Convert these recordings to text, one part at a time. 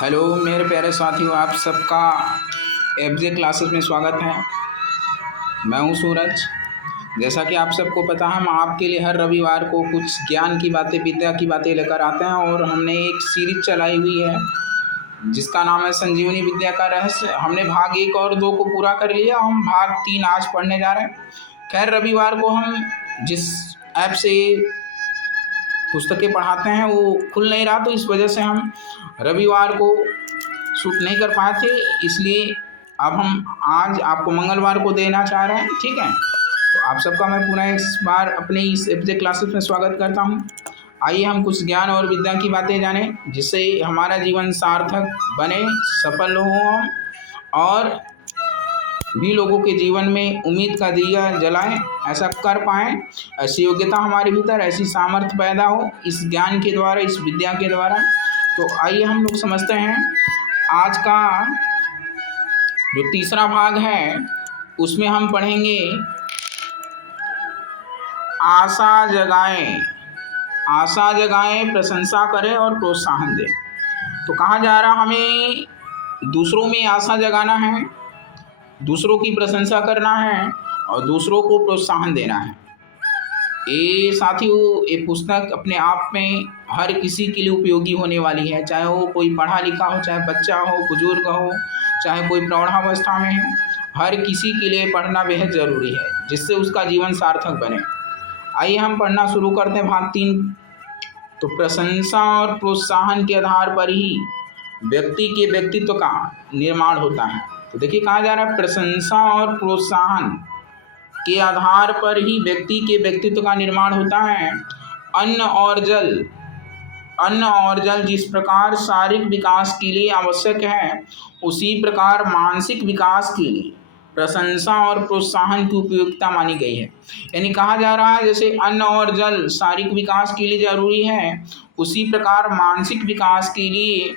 Hello मेरे प्यारे साथियों, आप सबका एफजे क्लासेस में स्वागत है। मैं हूं सूरज। जैसा कि आप सबको पता है, हम आपके लिए हर रविवार को कुछ ज्ञान की बातें, विद्या की बातें लेकर आते हैं और हमने एक सीरीज चलाई हुई है जिसका नाम है संजीवनी विद्या का रहस्य। हमने भाग 1 और 2 को पूरा कर लिया। हम भाग 3 आज पढ़ने जा रहे हैं। खैर, रविवार को हम जिस ऐप से पुस्तकें पढ़ाते हैं वो खुल नहीं रहा, तो इस वजह से हम रविवार को शूट नहीं कर पाए थे। इसलिए अब हम आज आपको मंगलवार को देना चाह रहे हैं। ठीक है, तो आप सबका मैं पुनः इस बार अपने इस एफजे क्लासेस में स्वागत करता हूं। आइए हम कुछ ज्ञान और विद्या की बातें जानें जिससे हमारा जीवन सार्थक बने, सफल हो हम और भी लोगों के जीवन में उम्मीद का दिया जलाएं, ऐसा कर पाएँ। ऐसी योग्यता हमारे भीतर, ऐसी सामर्थ्य पैदा हो इस ज्ञान के द्वारा, इस विद्या के द्वारा। तो आइए हम लोग समझते हैं आज का जो तीसरा भाग है उसमें हम पढ़ेंगे आशा जगाएं। आशा जगाएं, प्रशंसा करें और प्रोत्साहन दें। तो कहा जा रहा, हमें दूसरों में आशा जगाना है, दूसरों की प्रशंसा करना है और दूसरों को प्रोत्साहन देना है। ये साथियों, ये पुस्तक अपने आप में हर किसी के लिए उपयोगी होने वाली है, चाहे वो कोई पढ़ा लिखा हो, चाहे बच्चा हो, बुजुर्ग हो, चाहे कोई प्रौढ़ावस्था में हो। हर किसी के लिए पढ़ना बेहद ज़रूरी है जिससे उसका जीवन सार्थक बने। आइए हम पढ़ना शुरू करते हैं भाग 3। तो प्रशंसा और प्रोत्साहन के आधार पर ही व्यक्ति के व्यक्तित्व का निर्माण होता है। तो देखिए, कहा जा रहा है प्रशंसा और प्रोत्साहन के आधार पर ही व्यक्ति के व्यक्तित्व का निर्माण होता है। अन्न और जल जिस प्रकार शारीरिक विकास के लिए आवश्यक है, उसी प्रकार मानसिक विकास के लिए प्रशंसा और प्रोत्साहन की उपयोगिता मानी गई है। यानी कहा जा रहा है, जैसे अन्न और जल शारीरिक विकास के लिए जरूरी है, उसी प्रकार मानसिक विकास के लिए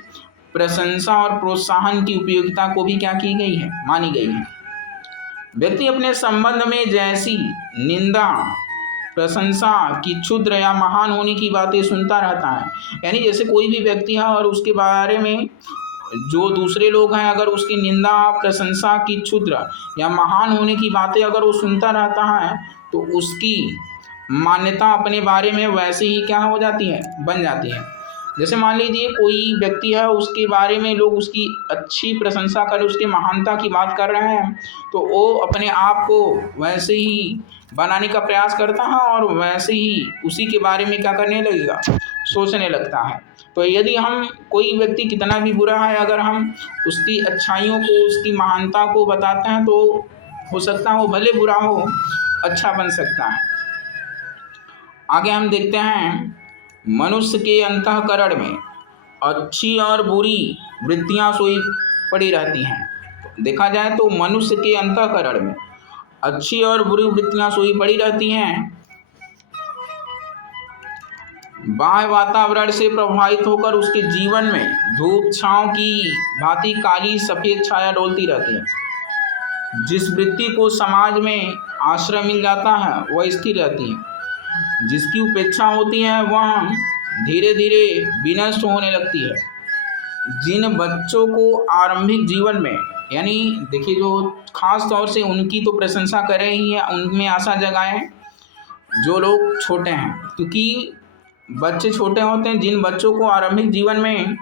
प्रशंसा और प्रोत्साहन की उपयोगिता को भी क्या की गई है, मानी गई है। व्यक्ति अपने संबंध में जैसी निंदा, प्रशंसा की क्षुद्र या महान होने की बातें सुनता रहता है, यानी जैसे कोई भी व्यक्ति है और उसके बारे में जो दूसरे लोग हैं, अगर उसकी निंदा, प्रशंसा की क्षुद्र या महान होने की बातें अगर वो सुनता रहता है, तो उसकी मान्यता अपने बारे में वैसे ही क्या हो जाती है, बन जाती है। जैसे मान लीजिए कोई व्यक्ति है, उसके बारे में लोग उसकी अच्छी प्रशंसा कर, उसकी महानता की बात कर रहे हैं, तो वो अपने आप को वैसे ही बनाने का प्रयास करता है और वैसे ही उसी के बारे में क्या करने लगेगा, सोचने लगता है। तो यदि हम, कोई व्यक्ति कितना भी बुरा है, अगर हम उसकी अच्छाइयों को, उसकी महानता को बताते हैं, तो हो सकता है वो भले बुरा हो, अच्छा बन सकता है। आगे हम देखते हैं, मनुष्य के अंतःकरण में अच्छी और बुरी वृत्तियां सोई पड़ी रहती हैं। देखा जाए तो मनुष्य के अंतःकरण में अच्छी और बुरी वृत्तियां सोई पड़ी रहती हैं। बाह्य वातावरण से प्रभावित होकर उसके जीवन में धूप छांव की भांति काली सफेद छाया डोलती रहती है। जिस वृत्ति को समाज में आश्रय मिल जाता है वह स्थिर रहती है, जिसकी उपेक्षा होती है वह धीरे धीरे विनष्ट होने लगती है। जिन बच्चों को आरंभिक जीवन में, यानी देखिए, जो खास तौर से उनकी तो प्रशंसा कर रही है, उनमें आशा जगाएं जो लोग छोटे हैं, क्योंकि बच्चे छोटे होते हैं। जिन बच्चों को आरंभिक जीवन में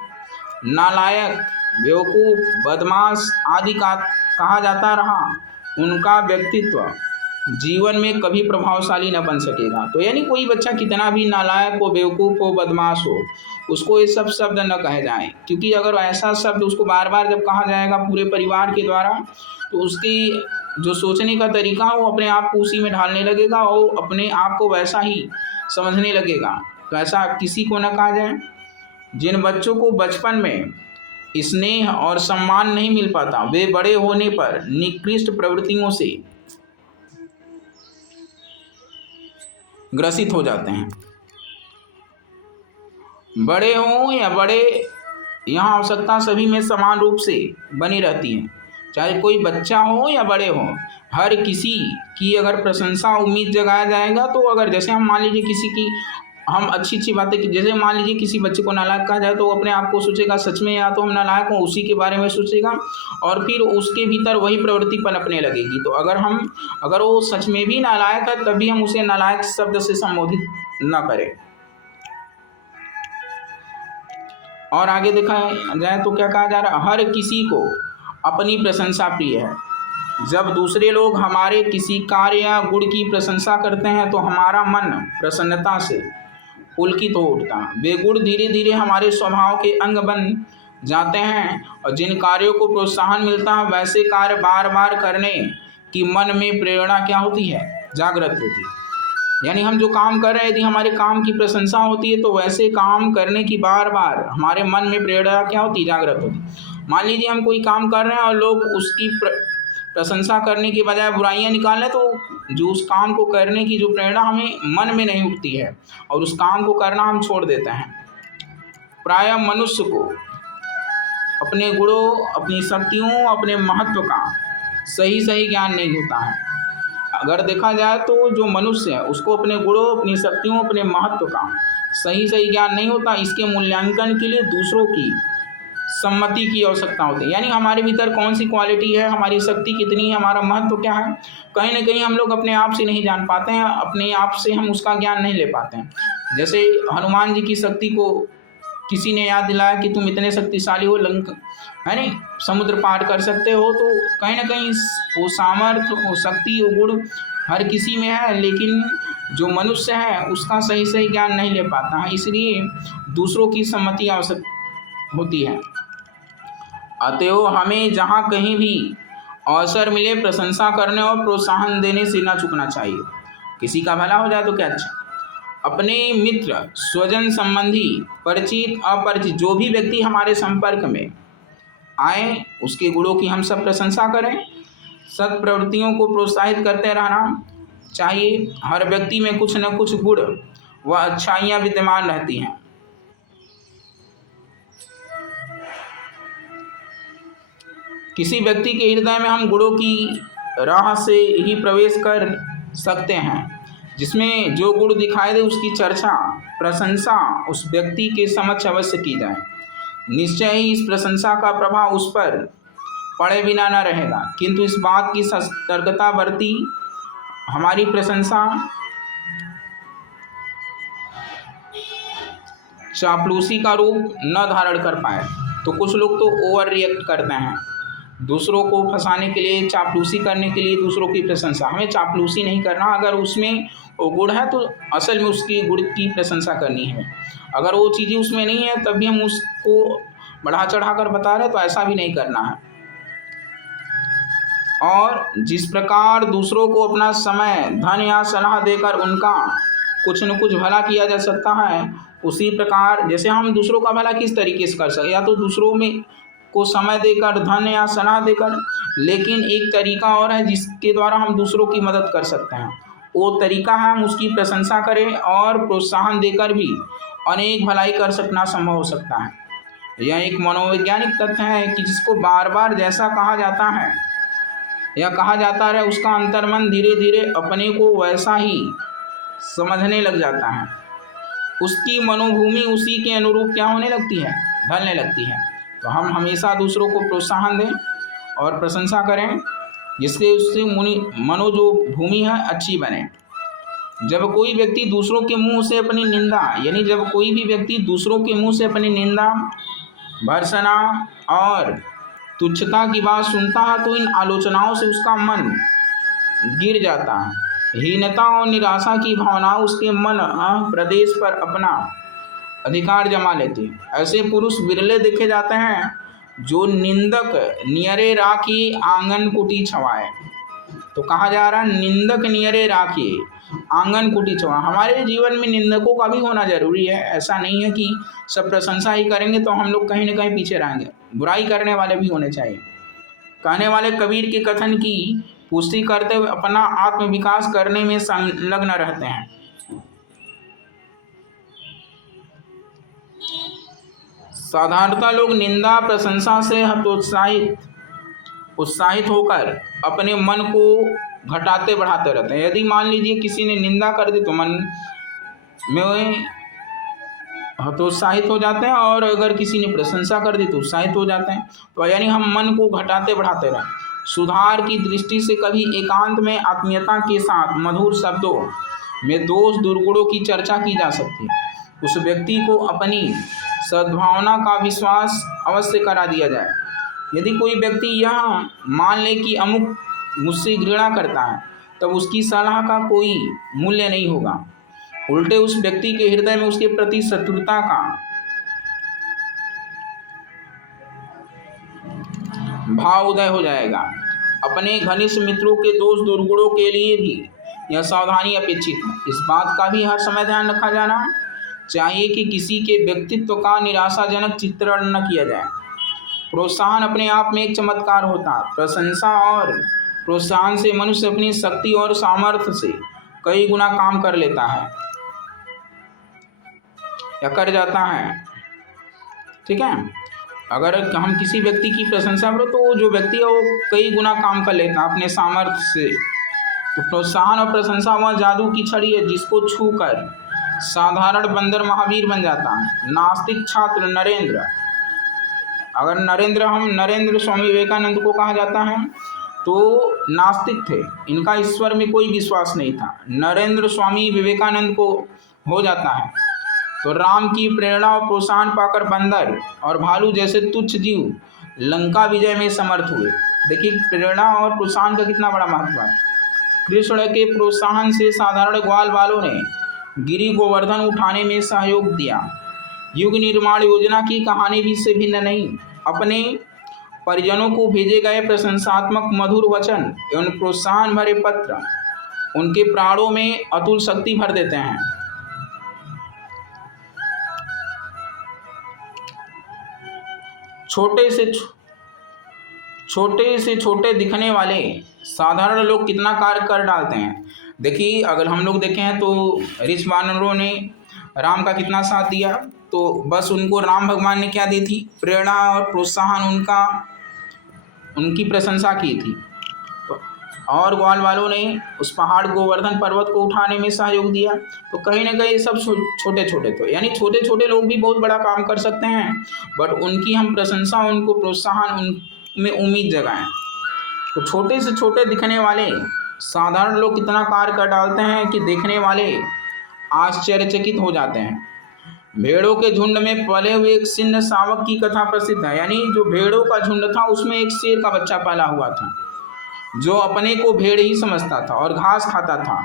नालायक, बेवकूफ़, बदमाश आदि का कहा जाता रहा, उनका व्यक्तित्व जीवन में कभी प्रभावशाली न बन सकेगा। तो यानी कोई बच्चा कितना भी नालायक हो, बेवकूफ़ हो, बदमाश हो, उसको ये सब शब्द न कहे जाएं, क्योंकि अगर ऐसा शब्द उसको बार बार जब कहा जाएगा पूरे परिवार के द्वारा, तो उसकी जो सोचने का तरीका हो, अपने आप को उसी में ढालने लगेगा और अपने आप को वैसा ही समझने लगेगा। तो ऐसा किसी को न कहा जाए। जिन बच्चों को बचपन में स्नेह और सम्मान नहीं मिल पाता, वे बड़े होने पर निकृष्ट प्रवृत्तियों से ग्रसित हो जाते हैं। बड़े हों या बड़े, यहाँ आवश्यकता सभी में समान रूप से बनी रहती है, चाहे कोई बच्चा हो या बड़े हो। हर किसी की अगर प्रशंसा, उम्मीद जगाया जाएगा, तो अगर जैसे हम मान लीजिए किसी की हम अच्छी अच्छी बातें की, जैसे मान लीजिए किसी बच्चे को नालायक कहा जाए तो वो अपने आप को सोचेगा सच में या तो हम नालायक हों, उसी के बारे में सोचेगा और फिर उसके भीतर वही प्रवृत्ति पनपने लगेगी। तो अगर वो सच में भी नालायक है तभी हम उसे नालायक शब्द से संबोधित न करें। और आगे देखा जाए तो क्या कहा जा रहा है, हर किसी को अपनी प्रशंसा प्रिय है। जब दूसरे लोग हमारे किसी कार्य या गुण की प्रशंसा करते हैं तो हमारा मन प्रसन्नता से पुलकित हो उठता है। वे गुण धीरे धीरे हमारे स्वभाव के अंग बन जाते हैं और जिन कार्यों को प्रोत्साहन मिलता है वैसे कार्य बार बार करने की मन में प्रेरणा क्या होती है, जागृत होती है। यानी हम जो काम कर रहे हैं यदि हमारे काम की प्रशंसा होती है तो वैसे काम करने की बार बार हमारे मन में प्रेरणा क्या होती है, जागृत होती है। मान लीजिए हम कोई काम कर रहे हैं और लोग उसकी प्रशंसा करने की बजाय बुराइयां निकाल लें तो जो उस काम को करने की जो प्रेरणा हमें मन में नहीं उठती है और उस काम को करना हम छोड़ देते हैं। प्रायः मनुष्य को अपने गुणों, अपनी शक्तियों, अपने महत्व का सही ज्ञान नहीं होता है। अगर देखा जाए तो जो मनुष्य है उसको अपने गुणों, अपनी शक्तियों, अपने महत्व का सही ज्ञान नहीं होता। इसके मूल्यांकन के लिए दूसरों की सम्मति की आवश्यकता होती है। यानी हमारे भीतर कौन सी क्वालिटी है, हमारी शक्ति कितनी है, हमारा महत्व क्या है, कहीं ना कहीं हम लोग अपने आप से नहीं जान पाते हैं, अपने आप से हम उसका ज्ञान नहीं ले पाते हैं। जैसे हनुमान जी की शक्ति को किसी ने याद दिलाया कि तुम इतने शक्तिशाली हो, लंका है नहीं, समुद्र पार कर सकते हो, तो कहीं ना कहीं वो सामर्थ्य, वो शक्ति, वो गुण हर किसी में है, लेकिन जो मनुष्य है उसका सही ज्ञान नहीं ले पाता है। इसलिए दूसरों की सम्मति आवश्यक होती है। अतएव हमें जहाँ कहीं भी अवसर मिले प्रशंसा करने और प्रोत्साहन देने से न चूकना चाहिए। किसी का भला हो जाए तो क्या अच्छा। अपने मित्र, स्वजन, संबंधी, परिचित, अपरिचित जो भी व्यक्ति हमारे संपर्क में आए उसके गुणों की हम सब प्रशंसा करें। सत प्रवृत्तियों को प्रोत्साहित करते रहना चाहिए। हर व्यक्ति में कुछ न कुछ गुण व अच्छाइयाँ विद्यमान रहती हैं। किसी व्यक्ति के हृदय में हम गुणों की राह से ही प्रवेश कर सकते हैं। जिसमें जो गुण दिखाई दे उसकी चर्चा, प्रशंसा उस व्यक्ति के समक्ष अवश्य की जाए। निश्चय ही इस प्रशंसा का प्रभाव उस पर पड़े बिना न रहेगा, किंतु इस बात की सतर्कता बरती हमारी प्रशंसा चापलूसी का रूप न धारण कर पाए। तो कुछ लोग तो ओवर रिएक्ट करते हैं, दूसरों को फंसाने के लिए, चापलूसी करने के लिए दूसरों की प्रशंसा। हमें चापलूसी नहीं करना, अगर उसमें वो गुण है तो असल में उसकी गुण की प्रशंसा करनी है। अगर वो चीज़ें उसमें नहीं है तब भी हम उसको बढ़ा चढ़ा कर बता रहे तो ऐसा भी नहीं करना है। और जिस प्रकार दूसरों को अपना समय, धन या सलाह देकर उनका कुछ न कुछ भला किया जा सकता है, उसी प्रकार जैसे हम दूसरों का भला किस तरीके से कर सकते, या तो दूसरों में को समय देकर, धन या सलाह देकर, लेकिन एक तरीका और है जिसके द्वारा हम दूसरों की मदद कर सकते हैं। वो तरीका है हम उसकी प्रशंसा करें और प्रोत्साहन देकर भी अनेक भलाई कर सकना संभव हो सकता है। यह एक मनोवैज्ञानिक तथ्य है कि जिसको बार बार जैसा कहा जाता है या कहा जाता है उसका अंतर्मन धीरे धीरे अपने को वैसा ही समझने लग जाता है। उसकी मनोभूमि उसी के अनुरूप क्या होने लगती है, ढलने लगती है। तो हम हमेशा दूसरों को प्रोत्साहन दें और प्रशंसा करें जिससे उससे मनो जो भूमि है अच्छी बने। जब कोई व्यक्ति दूसरों के मुंह से अपनी निंदा, यानी जब कोई भी व्यक्ति दूसरों के मुंह से अपनी निंदा, भर्त्सना और तुच्छता की बात सुनता है तो इन आलोचनाओं से उसका मन गिर जाता है। हीनता और निराशा की भावना उसके मन प्रदेश पर अपना अधिकार जमा लेती है। ऐसे पुरुष विरले देखे जाते हैं जो निंदक नियरे राखी आंगन कुटी छवाए। तो कहा जा रहा है निंदक नियरे राखी आंगन कुटी छवाए। हमारे जीवन में निंदकों का भी होना जरूरी है। ऐसा नहीं है कि सब प्रशंसा ही करेंगे तो हम लोग कहीं ना कहीं पीछे रहेंगे, बुराई करने वाले भी होने चाहिए। कहने वाले कबीर के कथन की पुष्टि करते हुए अपना आत्मविकास करने में संलग्न रहते हैं। साधारणतः लोग निंदा प्रशंसा से उत्साहित होकर अपने मन को घटाते बढ़ाते रहते हैं। यदि मान लीजिए किसी ने निंदा कर दी तो मन में हतोत्साहित हो जाते हैं, और अगर किसी ने प्रशंसा कर दी तो उत्साहित हो जाते हैं। तो यानी हम मन को घटाते बढ़ाते रहें। सुधार की दृष्टि से कभी एकांत में आत्मीयता के साथ मधुर शब्दों में दोष दुर्गुणों की चर्चा की जा सकती है। उस व्यक्ति को अपनी सद्भावना का विश्वास अवश्य करा दिया जाए। यदि कोई व्यक्ति यह मान ले कि अमुक मुझसे घृणा करता है, तब उसकी सलाह का कोई मूल्य नहीं होगा। उल्टे उस व्यक्ति के हृदय में उसके प्रति शत्रुता का भाव उदय हो जाएगा। अपने घनिष्ठ मित्रों के दोष दुर्गुणों के लिए भी यह सावधानी अपेक्षित है। इस बात का भी हर समय ध्यान रखा जाना चाहिए कि किसी के व्यक्तित्व का निराशाजनक चित्रण न किया जाए। प्रोत्साहन अपने आप में एक चमत्कार होता है। प्रशंसा और प्रोत्साहन से मनुष्य अपनी शक्ति और सामर्थ्य से कई गुना काम कर लेता है या कर जाता है। ठीक है, अगर हम किसी व्यक्ति की प्रशंसा करो तो जो व्यक्ति है वो कई गुना काम कर लेता है अपने सामर्थ्य से। तो प्रोत्साहन और प्रशंसा वह जादू की छड़ी है जिसको छूकर साधारण बंदर महावीर बन जाता है। नास्तिक छात्र नरेंद्र, अगर नरेंद्र स्वामी विवेकानंद को कहा जाता है तो नास्तिक थे, इनका ईश्वर में कोई विश्वास नहीं था। नरेंद्र स्वामी विवेकानंद को हो जाता है तो राम की प्रेरणा और प्रोत्साहन पाकर बंदर और भालू जैसे तुच्छ जीव लंका विजय में समर्थ हुए। देखिए प्रेरणा और प्रोत्साहन का कितना बड़ा महत्व है। कृष्ण के प्रोत्साहन से साधारण ग्वाल बालों ने गिरि गोवर्धन उठाने में सहयोग दिया। युग निर्माण योजना की कहानी भी इससे भिन्न नहीं। अपने परिजनों को भेजे गए प्रशंसात्मक मधुर वचन एवं प्रोत्साहन भरे पत्र उनके प्राणों में अतुल शक्ति भर देते हैं। छोटे से छोटे दिखने वाले साधारण लोग कितना कार्य कर डालते हैं। देखिए अगर हम लोग देखें तो ऋषि वानरों ने राम का कितना साथ दिया, तो बस उनको राम भगवान ने क्या दी थी, प्रेरणा और प्रोत्साहन, उनकी प्रशंसा की थी। और ग्वाल वालों ने उस पहाड़ गोवर्धन पर्वत को उठाने में सहयोग दिया। तो कहीं ना कहीं सब छोटे छोटे, तो यानी छोटे छोटे लोग भी बहुत बड़ा काम कर सकते हैं, बट उनकी हम प्रशंसा, उनको प्रोत्साहन, उनमें उम्मीद जगाएं। तो छोटे से छोटे दिखने वाले साधारण लोग कितना कार्य कर डालते हैं कि देखने वाले आश्चर्यचकित हो जाते हैं। भेड़ों के झुंड में पले हुए एक सिंह शावक की कथा प्रसिद्ध है। यानी जो भेड़ों का झुंड था उसमें एक शेर का बच्चा पाला हुआ था जो अपने को भेड़ ही समझता था और घास खाता था।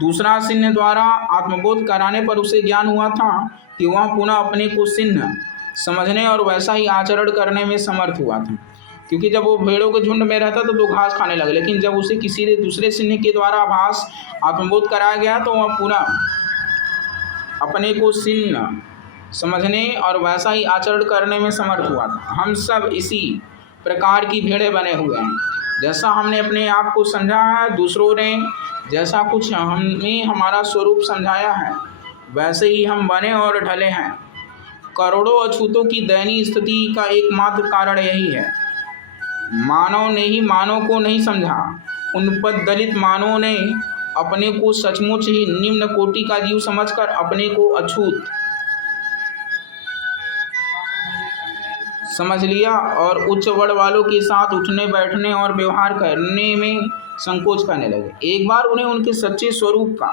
दूसरा सिंह द्वारा आत्मबोध कराने पर उसे ज्ञान हुआ था कि वह पुनः अपने को सिंह समझने और वैसा ही आचरण करने में समर्थ हुआ था, क्योंकि जब वो भेड़ों के झुंड में रहता तो घास खाने लगे, लेकिन जब उसे किसी ने दूसरे सिंह के द्वारा आभास आत्मबोध कराया गया तो वह पुनः अपने को सिंह समझने और वैसा ही आचरण करने में समर्थ हुआ था। हम सब इसी प्रकार की भेड़ें बने हुए हैं। जैसा हमने अपने आप को समझा है, दूसरों ने जैसा कुछ हमें हमारा स्वरूप समझाया है, वैसे ही हम बने और ढले हैं। करोड़ों अछूतों की दयनीय स्थिति का एकमात्र कारण यही है, मानव ने ही मानव को नहीं समझा। उन पर दलित मानवों ने अपने को सचमुच ही निम्न कोटि का जीव समझकर अपने को अछूत समझ लिया और उच्च वर्ग वालों के साथ उठने बैठने और व्यवहार करने में संकोच करने लगे। एक बार उन्हें उनके सच्चे स्वरूप का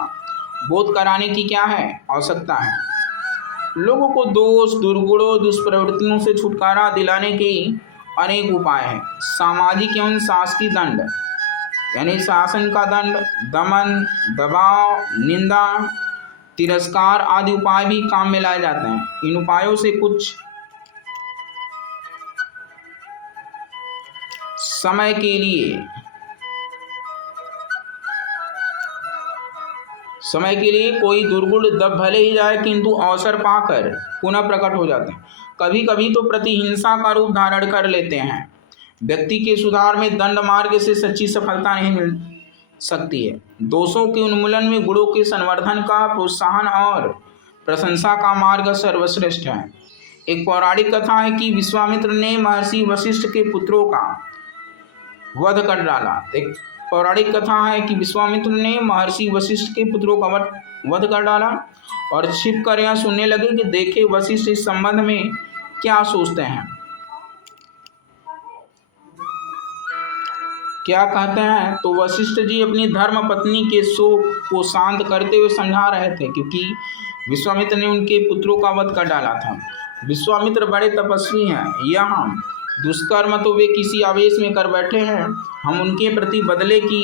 बोध कराने की क्या है आवश्यकता है। लोगों को दोष दुर्गुणों दुष्प्रवृत्तियों से छुटकारा दिलाने के अनेक उपाय हैं। सामाजिक एवं शासकीय दंड, यानी शासन का दंड, दमन, दबाव, निंदा, तिरस्कार आदि उपाय भी काम में लाए जाते हैं। इन उपायों से कुछ समय के लिए कोई दुर्गुण दब भले ही जाए, किंतु अवसर पाकर पुनः प्रकट हो जाते हैं। कभी कभी तो प्रतिहिंसा का रूप धारण कर लेते हैं। व्यक्ति के सुधार में दंड मार्ग से सच्ची सफलता नहीं मिल सकती है। दोषों के उन्मूलन में गुणों के संवर्धन का प्रोत्साहन और प्रशंसा का मार्ग सर्वश्रेष्ठ है। एक पौराणिक कथा है कि विश्वामित्र ने महर्षि वशिष्ठ के पुत्रों का वध कर डाला। एक पौराणिक कथा है कि विश्वामित्र ने महर्षि वशिष्ठ के पुत्रों का वध कर डाला और छिप कर यह सुनने लगे कि देखे वशिष्ठ इस संबंध में क्या सोचते हैं, क्या कहते हैं। तो वशिष्ठ जी अपनी धर्म पत्नी के शोक को शांत करते हुए समझा रहे थे, क्योंकि विश्वामित्र ने उनके पुत्रों का वध कर डाला था। विश्वामित्र बड़े तपस्वी हैं, यह दुष्कर्म तो वे किसी आवेश में कर बैठे हैं, हम उनके प्रति बदले की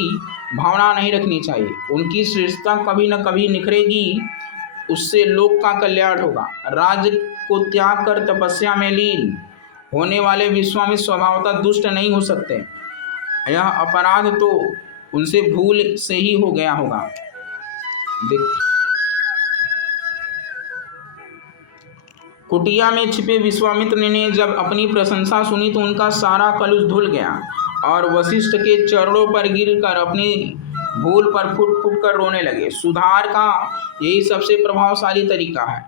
भावना नहीं रखनी चाहिए। उनकी श्रेष्ठता कभी न कभी निखरेगी, उससे लोक का कल्याण होगा। राज्य को त्याग कर तपस्या में लीन होने वाले विश्वामित्र स्वभावतः दुष्ट नहीं हो सकते। यह अपराध तो उनसे भूल से ही हो गया होगा। कुटिया में छिपे विश्वामित्र ने जब अपनी प्रशंसा सुनी तो उनका सारा कलुष धुल गया और वशिष्ठ के चरणों पर गिरकर अपनी भूल पर फुट फुट कर रोने लगे। सुधार का यही सबसे प्रभावशाली तरीका है।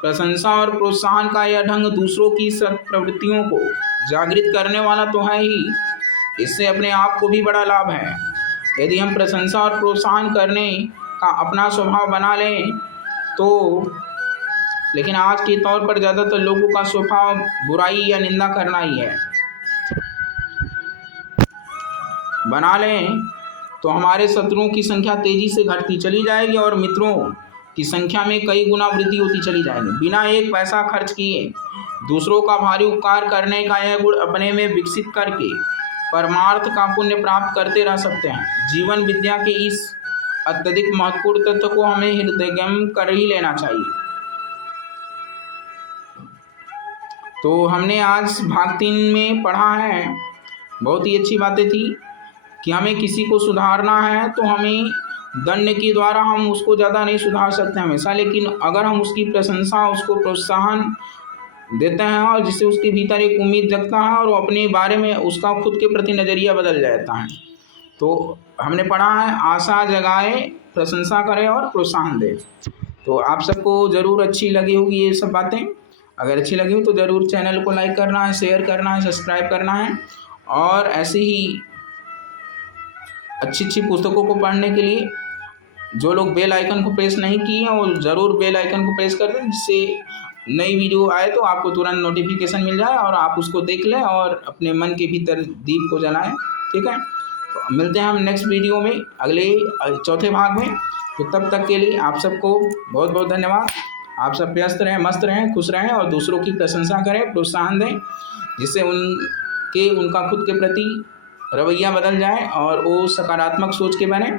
प्रशंसा और प्रोत्साहन का यह ढंग दूसरों की सत्प्रवृत्तियों को जागृत करने वाला तो है ही, इससे अपने आप को भी बड़ा लाभ है। यदि हम प्रशंसा और प्रोत्साहन करने का अपना स्वभाव बना लें तो, लेकिन आज के तौर पर ज़्यादातर लोगों का स्वभाव बुराई या निंदा करना ही है, बना लें तो हमारे शत्रुओं की संख्या तेजी से घटती चली जाएगी और मित्रों की संख्या में कई गुना वृद्धि होती चली जाएगी। बिना एक पैसा खर्च किए दूसरों का भारी उपकार करने का यह गुण अपने में विकसित करके परमार्थ का पुण्य प्राप्त करते रह सकते हैं। जीवन विद्या के इस अत्यधिक महत्वपूर्ण तत्व को हमें हृदयंगम कर ही लेना चाहिए। तो हमने आज भाग 3 में पढ़ा है, बहुत ही अच्छी बातें थी कि हमें किसी को सुधारना है तो हमें दंड के द्वारा हम उसको ज़्यादा नहीं सुधार सकते हमेशा, लेकिन अगर हम उसकी प्रशंसा, उसको प्रोत्साहन देते हैं और जिससे उसके भीतर एक उम्मीद जगता है और वो अपने बारे में उसका खुद के प्रति नज़रिया बदल जाता है। तो हमने पढ़ा है आशा जगाए, प्रशंसा करे और प्रोत्साहन दे। तो आप सबको ज़रूर अच्छी लगी होगी ये सब बातें। अगर अच्छी लगी हो तो ज़रूर चैनल को लाइक करना है, शेयर करना है, सब्सक्राइब करना है और ऐसे ही अच्छी अच्छी पुस्तकों को पढ़ने के लिए जो लोग बेल आइकन को प्रेस नहीं किए हैं वो ज़रूर बेल आइकन को प्रेस कर दें, जिससे नई वीडियो आए तो आपको तुरंत नोटिफिकेशन मिल जाए और आप उसको देख लें और अपने मन के भीतर दीप को जलाएं। ठीक है, तो मिलते हैं हम नेक्स्ट वीडियो में अगले चौथे भाग में। तो तब तक के लिए आप सबको बहुत बहुत धन्यवाद। आप सब व्यस्त रहें, मस्त रहें, खुश रहें और दूसरों की प्रशंसा करें, प्रोत्साहन दें, जिससे उनका खुद के प्रति रवैया बदल जाए और वो सकारात्मक सोच के बने।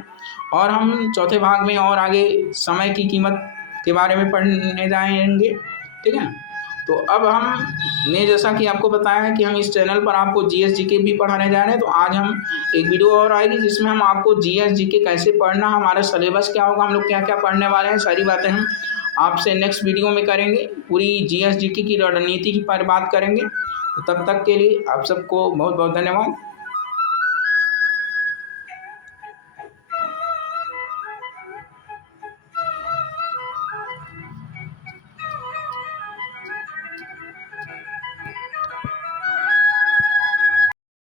और हम चौथे भाग में और आगे समय की कीमत के बारे में पढ़ने जाएंगे। ठीक है, तो अब हमने जैसा कि आपको बताया है कि हम इस चैनल पर आपको जीएस जीके भी पढ़ाने जा रहे हैं, तो आज हम एक वीडियो और आएगी जिसमें हम आपको जीएस जीके कैसे पढ़ना, हमारा सिलेबस क्या होगा, हम लोग क्या क्या पढ़ने वाले हैं, सारी बातें हम आपसे नेक्स्ट वीडियो में करेंगे। पूरी जीएस जीके की रणनीति पर बात करेंगे। तो तब तक के लिए आप सबको बहुत बहुत धन्यवाद।